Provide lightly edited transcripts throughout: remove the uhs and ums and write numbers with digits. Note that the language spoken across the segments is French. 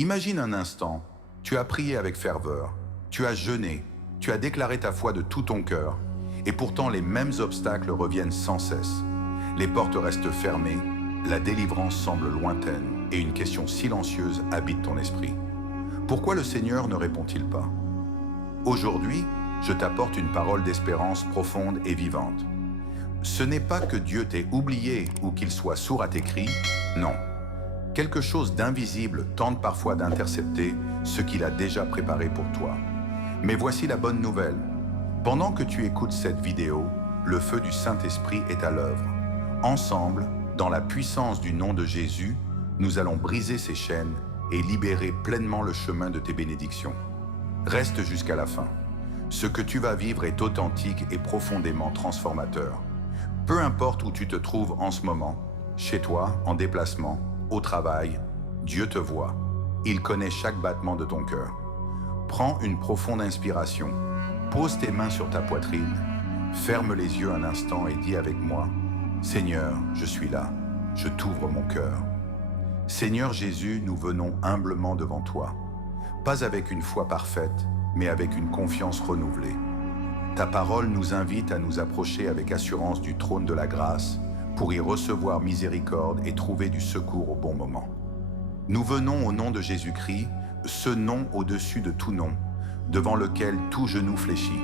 Imagine un instant, tu as prié avec ferveur, tu as jeûné, tu as déclaré ta foi de tout ton cœur, et pourtant les mêmes obstacles reviennent sans cesse. Les portes restent fermées, la délivrance semble lointaine, et une question silencieuse habite ton esprit. Pourquoi le Seigneur ne répond-il pas? Aujourd'hui, je t'apporte une parole d'espérance profonde et vivante. Ce n'est pas que Dieu t'ait oublié ou qu'il soit sourd à tes cris, non. Quelque chose d'invisible tente parfois d'intercepter ce qu'il a déjà préparé pour toi. Mais voici la bonne nouvelle. Pendant que tu écoutes cette vidéo, le feu du Saint-Esprit est à l'œuvre. Ensemble, dans la puissance du nom de Jésus, nous allons briser ces chaînes et libérer pleinement le chemin de tes bénédictions. Reste jusqu'à la fin. Ce que tu vas vivre est authentique et profondément transformateur. Peu importe où tu te trouves en ce moment, chez toi, en déplacement, au travail, Dieu te voit. Il connaît chaque battement de ton cœur. Prends une profonde inspiration. Pose tes mains sur ta poitrine. Ferme les yeux un instant et dis avec moi, « Seigneur, je suis là. Je t'ouvre mon cœur. » Seigneur Jésus, nous venons humblement devant toi. Pas avec une foi parfaite, mais avec une confiance renouvelée. Ta parole nous invite à nous approcher avec assurance du trône de la grâce pour y recevoir miséricorde et trouver du secours au bon moment. Nous venons au nom de Jésus-Christ, ce nom au-dessus de tout nom, devant lequel tout genou fléchit.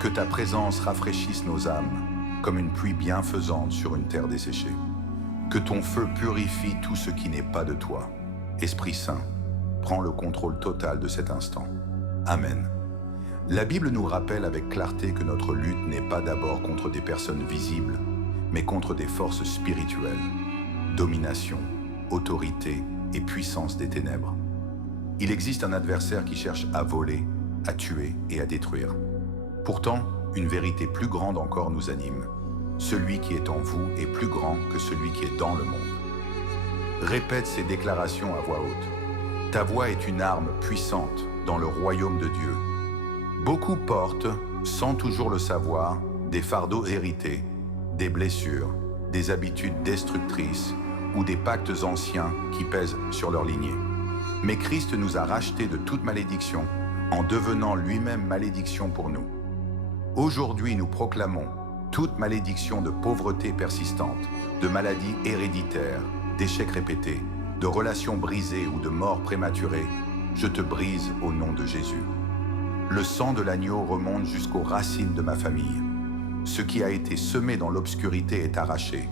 Que ta présence rafraîchisse nos âmes, comme une pluie bienfaisante sur une terre desséchée. Que ton feu purifie tout ce qui n'est pas de toi. Esprit Saint, prends le contrôle total de cet instant. Amen. La Bible nous rappelle avec clarté que notre lutte n'est pas d'abord contre des personnes visibles, mais contre des forces spirituelles, domination, autorité et puissance des ténèbres. Il existe un adversaire qui cherche à voler, à tuer et à détruire. Pourtant, une vérité plus grande encore nous anime. Celui qui est en vous est plus grand que celui qui est dans le monde. Répète ces déclarations à voix haute. Ta voix est une arme puissante dans le royaume de Dieu. Beaucoup portent, sans toujours le savoir, des fardeaux hérités, des blessures, des habitudes destructrices ou des pactes anciens qui pèsent sur leur lignée. Mais Christ nous a rachetés de toute malédiction en devenant lui-même malédiction pour nous. Aujourd'hui, nous proclamons toute malédiction de pauvreté persistante, de maladies héréditaires, d'échecs répétés, de relations brisées ou de morts prématurées, je te brise au nom de Jésus. Le sang de l'agneau remonte jusqu'aux racines de ma famille. Ce qui a été semé dans l'obscurité est arraché.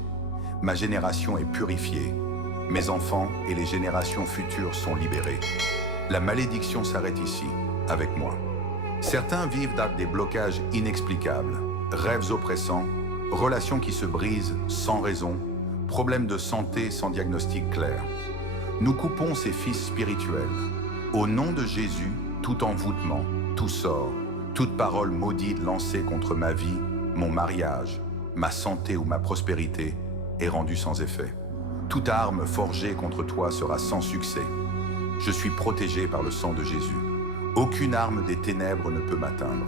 Ma génération est purifiée. Mes enfants et les générations futures sont libérés. La malédiction s'arrête ici, avec moi. Certains vivent dans des blocages inexplicables, rêves oppressants, relations qui se brisent sans raison, problèmes de santé sans diagnostic clair. Nous coupons ces fils spirituels. Au nom de Jésus, tout envoûtement, tout sort, toute parole maudite lancée contre ma vie, mon mariage, ma santé ou ma prospérité est rendue sans effet. Toute arme forgée contre toi sera sans succès. Je suis protégé par le sang de Jésus. Aucune arme des ténèbres ne peut m'atteindre.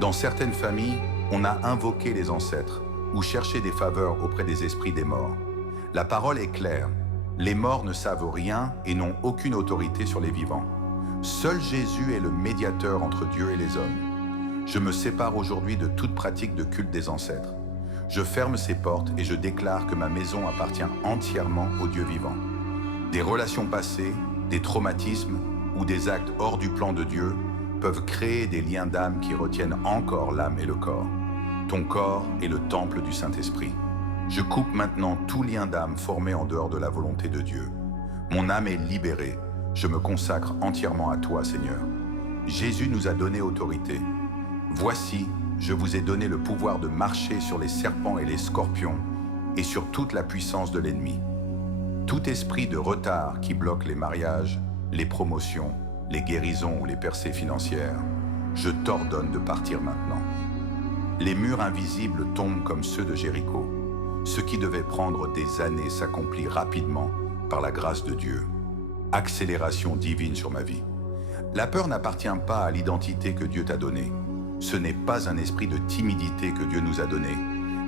Dans certaines familles, on a invoqué les ancêtres ou cherché des faveurs auprès des esprits des morts. La parole est claire. Les morts ne savent rien et n'ont aucune autorité sur les vivants. Seul Jésus est le médiateur entre Dieu et les hommes. Je me sépare aujourd'hui de toute pratique de culte des ancêtres. Je ferme ces portes et je déclare que ma maison appartient entièrement au Dieu vivant. Des relations passées, des traumatismes ou des actes hors du plan de Dieu peuvent créer des liens d'âme qui retiennent encore l'âme et le corps. Ton corps est le temple du Saint-Esprit. Je coupe maintenant tout lien d'âme formé en dehors de la volonté de Dieu. Mon âme est libérée. Je me consacre entièrement à toi, Seigneur. Jésus nous a donné autorité. Voici, je vous ai donné le pouvoir de marcher sur les serpents et les scorpions et sur toute la puissance de l'ennemi. Tout esprit de retard qui bloque les mariages, les promotions, les guérisons ou les percées financières, je t'ordonne de partir maintenant. Les murs invisibles tombent comme ceux de Jéricho. Ce qui devait prendre des années s'accomplit rapidement par la grâce de Dieu. Accélération divine sur ma vie. La peur n'appartient pas à l'identité que Dieu t'a donnée. Ce n'est pas un esprit de timidité que Dieu nous a donné,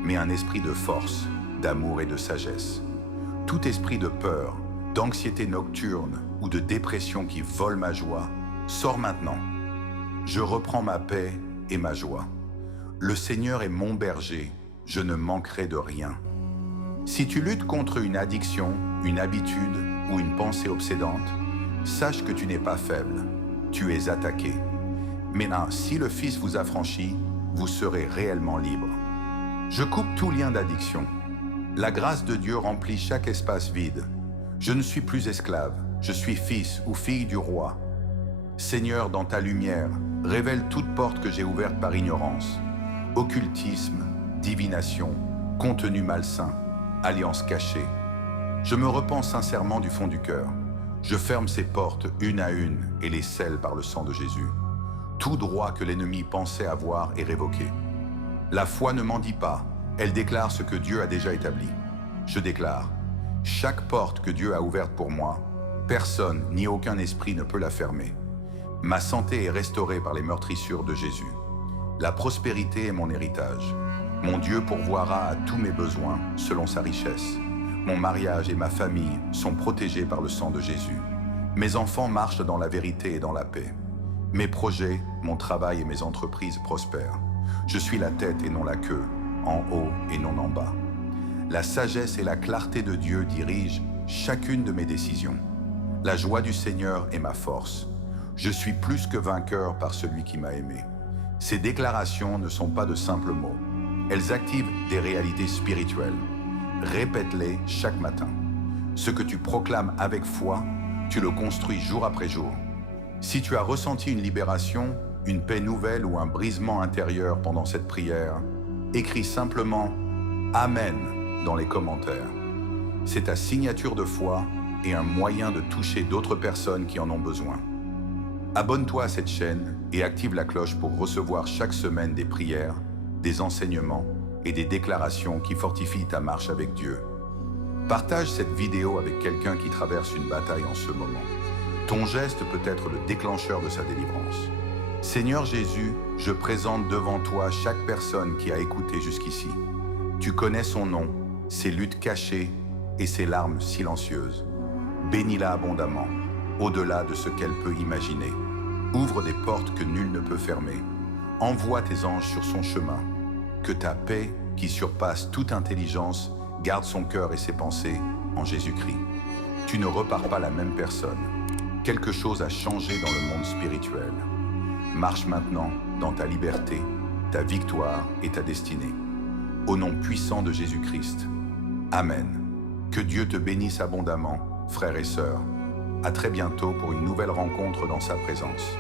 mais un esprit de force, d'amour et de sagesse. Tout esprit de peur, d'anxiété nocturne ou de dépression qui vole ma joie, sors maintenant. Je reprends ma paix et ma joie. Le Seigneur est mon berger, je ne manquerai de rien. Si tu luttes contre une addiction, une habitude ou une pensée obsédante, sache que tu n'es pas faible, tu es attaqué. Maintenant, si le Fils vous affranchit, vous serez réellement libre. Je coupe tout lien d'addiction. La grâce de Dieu remplit chaque espace vide. Je ne suis plus esclave, je suis fils ou fille du roi. Seigneur, dans ta lumière, révèle toute porte que j'ai ouverte par ignorance. Occultisme, divination, contenu malsain, alliance cachée. Je me repens sincèrement du fond du cœur. Je ferme ces portes une à une et les scelle par le sang de Jésus. Tout droit que l'ennemi pensait avoir est révoqué. La foi ne mendie pas, elle déclare ce que Dieu a déjà établi. Je déclare, chaque porte que Dieu a ouverte pour moi, personne ni aucun esprit ne peut la fermer. Ma santé est restaurée par les meurtrissures de Jésus. La prospérité est mon héritage. Mon Dieu pourvoira à tous mes besoins selon sa richesse. Mon mariage et ma famille sont protégés par le sang de Jésus. Mes enfants marchent dans la vérité et dans la paix. Mes projets, mon travail et mes entreprises prospèrent. Je suis la tête et non la queue, en haut et non en bas. La sagesse et la clarté de Dieu dirigent chacune de mes décisions. La joie du Seigneur est ma force. Je suis plus que vainqueur par celui qui m'a aimé. Ces déclarations ne sont pas de simples mots. Elles activent des réalités spirituelles. Répète-les chaque matin. Ce que tu proclames avec foi, tu le construis jour après jour. Si tu as ressenti une libération, une paix nouvelle ou un brisement intérieur pendant cette prière, écris simplement « Amen » dans les commentaires. C'est ta signature de foi et un moyen de toucher d'autres personnes qui en ont besoin. Abonne-toi à cette chaîne et active la cloche pour recevoir chaque semaine des prières, des enseignements et des déclarations qui fortifient ta marche avec Dieu. Partage cette vidéo avec quelqu'un qui traverse une bataille en ce moment. Ton geste peut être le déclencheur de sa délivrance. Seigneur Jésus, je présente devant toi chaque personne qui a écouté jusqu'ici. Tu connais son nom, ses luttes cachées et ses larmes silencieuses. Bénis-la abondamment, au-delà de ce qu'elle peut imaginer. Ouvre des portes que nul ne peut fermer. Envoie tes anges sur son chemin. Que ta paix, qui surpasse toute intelligence, garde son cœur et ses pensées en Jésus-Christ. Tu ne repars pas la même personne. Quelque chose a changé dans le monde spirituel. Marche maintenant dans ta liberté, ta victoire et ta destinée. Au nom puissant de Jésus-Christ. Amen. Que Dieu te bénisse abondamment, frères et sœurs. À très bientôt pour une nouvelle rencontre dans sa présence.